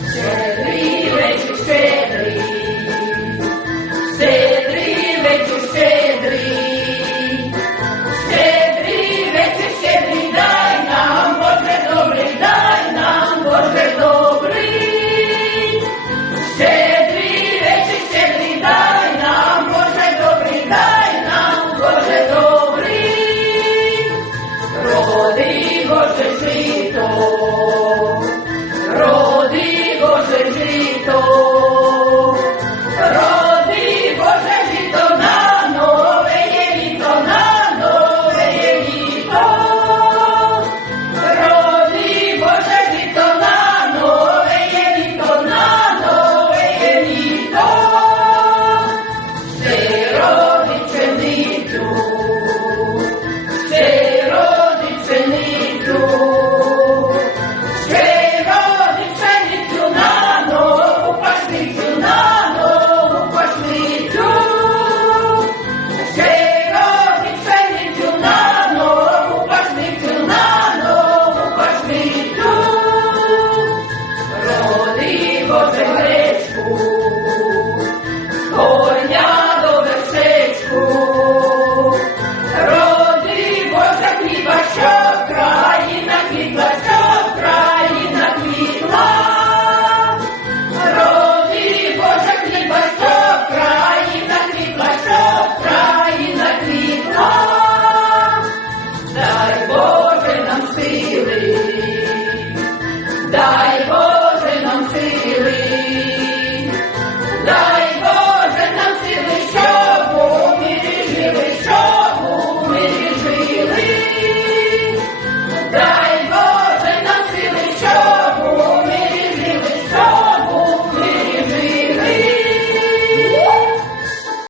Yeah. Cristo. La